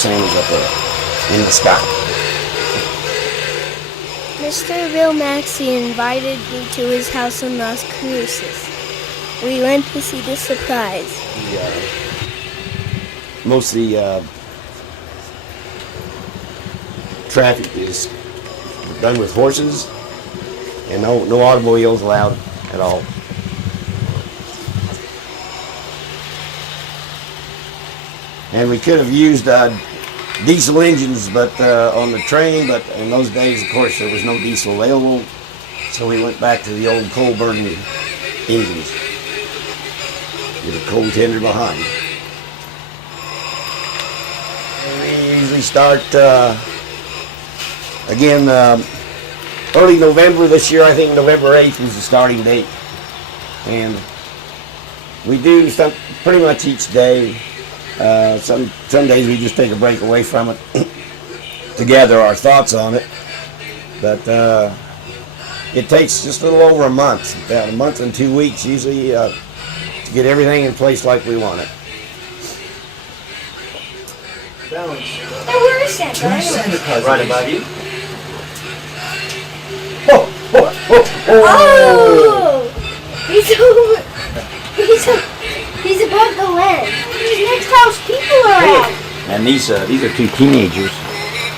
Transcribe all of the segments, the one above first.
sandals up there in the sky. Mr. Bill Maxey invited me to his house in Las Cruces. We went to see the surprise. Most of the traffic is done with horses, and no automobiles allowed at all. And we could have used diesel engines, but on the train. But in those days, of course, there was no diesel available, so we went back to the old coal-burning engines with a coal tender behind. And we usually start again early November. This year, I think November 8th was the starting date, and we do pretty much each day. Some days we just take a break away from it to gather our thoughts on it. But it takes just a little over a month, about a month and 2 weeks usually, to get everything in place like we want it. Hey, where is Santa? Right above you. Oh! He's above the ledge. His next house people are at. And these are two teenagers,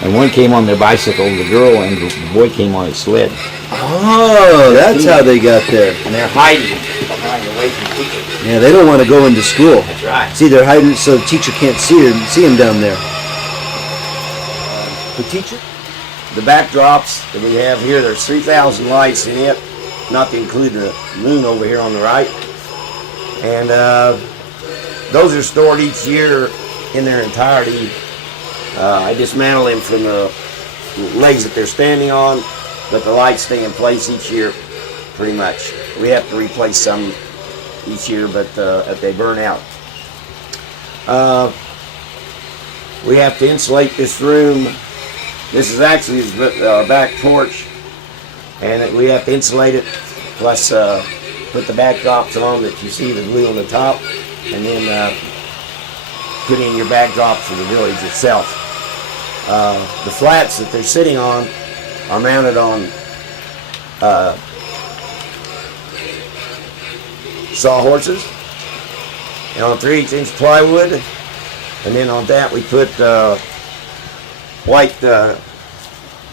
and one came on their bicycle, the girl, and the boy came on his sled. Oh, that's how they got there. And they're hiding behind away from teacher. Yeah, they don't want to go into school. That's right. See, they're hiding so the teacher can't see them down there. The teacher? The backdrops that we have here, there's 3,000 lights in it, not to include the moon over here on the right. And those are stored each year in their entirety. I dismantle them from the legs that they're standing on, but the lights stay in place each year, pretty much. We have to replace some each year, but if they burn out. We have to insulate this room. This is actually our back porch, and we have to insulate it, plus put the backdrops on that you see the glue on the top, and then put in your backdrop for the village itself. The flats that they're sitting on are mounted on sawhorses and on 3/8-inch plywood, and then on that we put white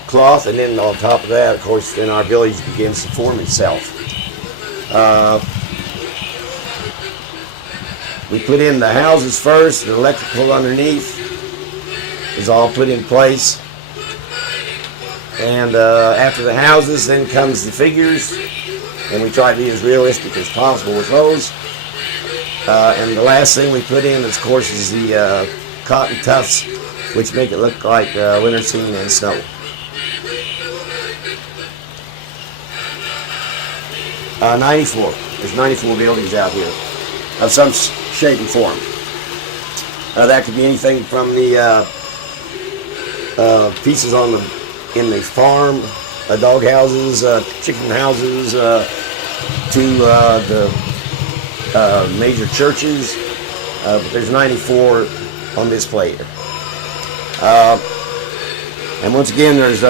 cloth, and then on top of that, of course, then our village begins to form itself. We put in the houses first. The electrical underneath is all put in place, and after the houses, then comes the figures, and we try to be as realistic as possible with those. And the last thing we put in, of course, is the cotton tufts, which make it look like winter scene and snow. Uh, 94. There's 94 buildings out here of some shape and form. That could be anything from the pieces in the farm, dog houses, chicken houses, to the major churches. But there's 94 on display here. And once again, there's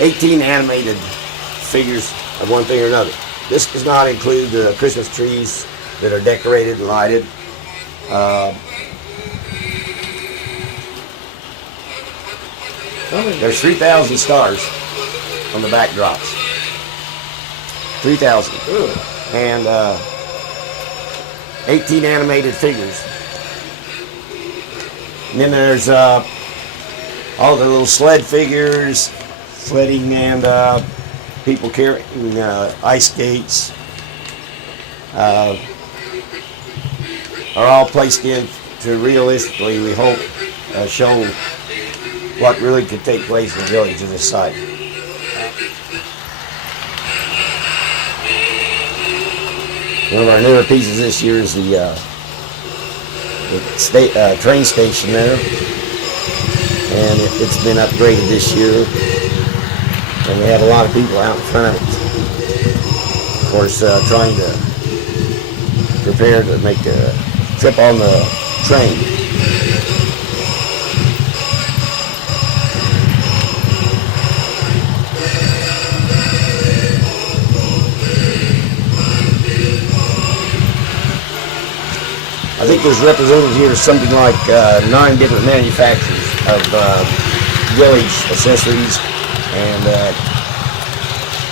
18 animated figures of one thing or another. This does not include the Christmas trees that are decorated and lighted. There's 3,000 stars on the backdrops. 3,000. And 18 animated figures. And then there's all the little sled figures, sledding, and people carrying ice skates are all placed in to realistically, we hope, show what really could take place in the village of this site. One of our newer pieces this year is the train station there, and it's been upgraded this year, and we have a lot of people out in front of it. Of course, trying to prepare to make a trip on the train. I think there's represented here something like 9 different manufacturers of village accessories and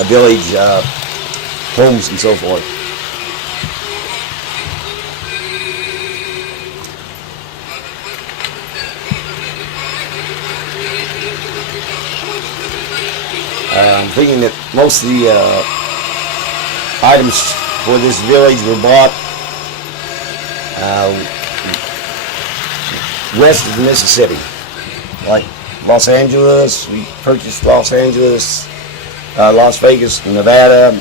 village homes and so forth. I'm thinking that most of the items for this village were bought west of the Mississippi, like Los Angeles. We purchased Los Angeles, Las Vegas, Nevada,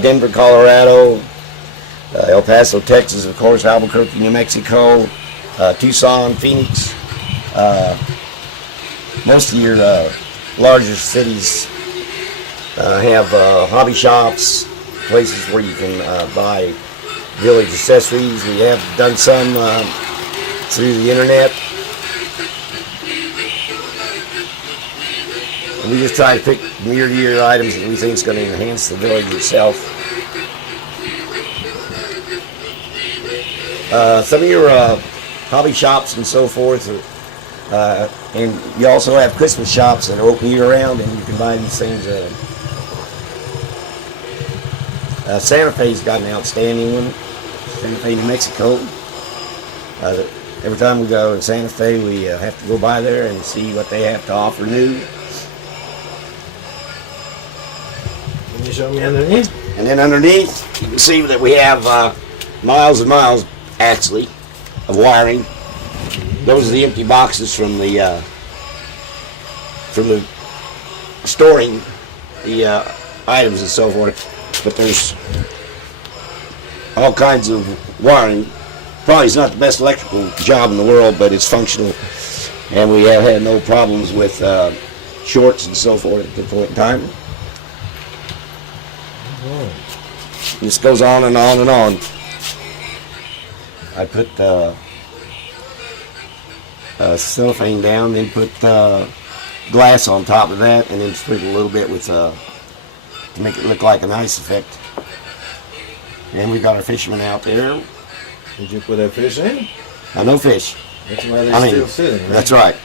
Denver, Colorado, El Paso, Texas, of course, Albuquerque, New Mexico, Tucson, Phoenix. Most of your larger cities have hobby shops, places where you can buy village accessories. We have done some through the internet. And we just try to pick year-to-year items that we think is going to enhance the village itself. Some of your hobby shops and so forth, and you also have Christmas shops that are open year-round, and you can buy these things. Santa Fe's got an outstanding one. Santa Fe, New Mexico. Every time we go to Santa Fe, we have to go by there and see what they have to offer new. Can you show me underneath? And then underneath, you can see that we have miles and miles, actually, of wiring. Those are the empty boxes from the storing the items and so forth. But there's all kinds of wiring. Probably it's not the best electrical job in the world, but it's functional, and we have had no problems with shorts and so forth at the point in time. This goes on and on and on. I put cellophane down, then put glass on top of that, and then sprinkle a little bit with to make it look like an ice effect. And we've got our fishermen out there. Did you put a fish in? No fish. That's why they're still sitting, right? That's right.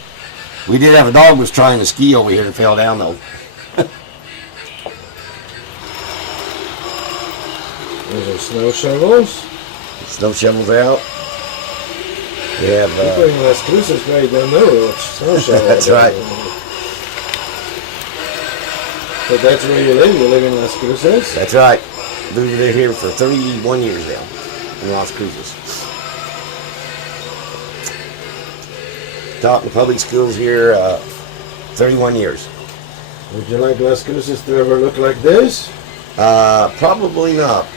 We did have a dog was trying to ski over here and fell down though. Those are snow shovels. Snow shovels out. We have. People in Las Cruces probably don't know what snow shovels. That's right. So that's where you live? You live in Las Cruces? That's right. We've been here for 31 years now in Las Cruces. Taught in the public schools here 31 years. Would you like Las Cruces to ever look like this? Probably not.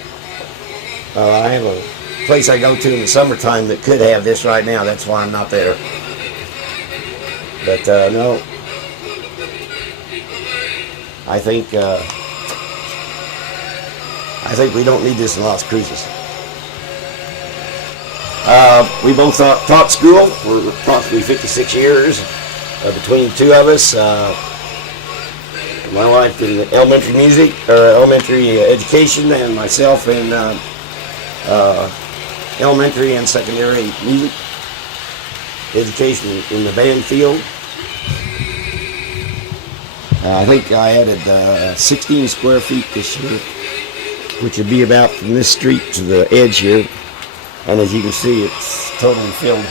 I have a place I go to in the summertime that could have this right now. That's why I'm not there. But no. I think we don't need this in Las Cruces. We both taught school for approximately 56 years between the two of us. My wife in elementary music, or elementary education, and myself in elementary and secondary music education in the band field. I think I added 16 square feet this year, which would be about from this street to the edge here. And as you can see, it's totally filled.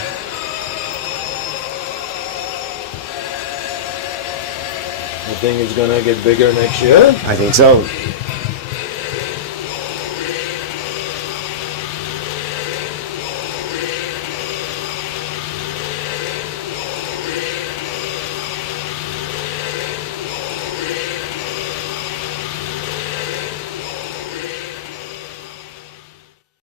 You think it's gonna get bigger next year? I think so.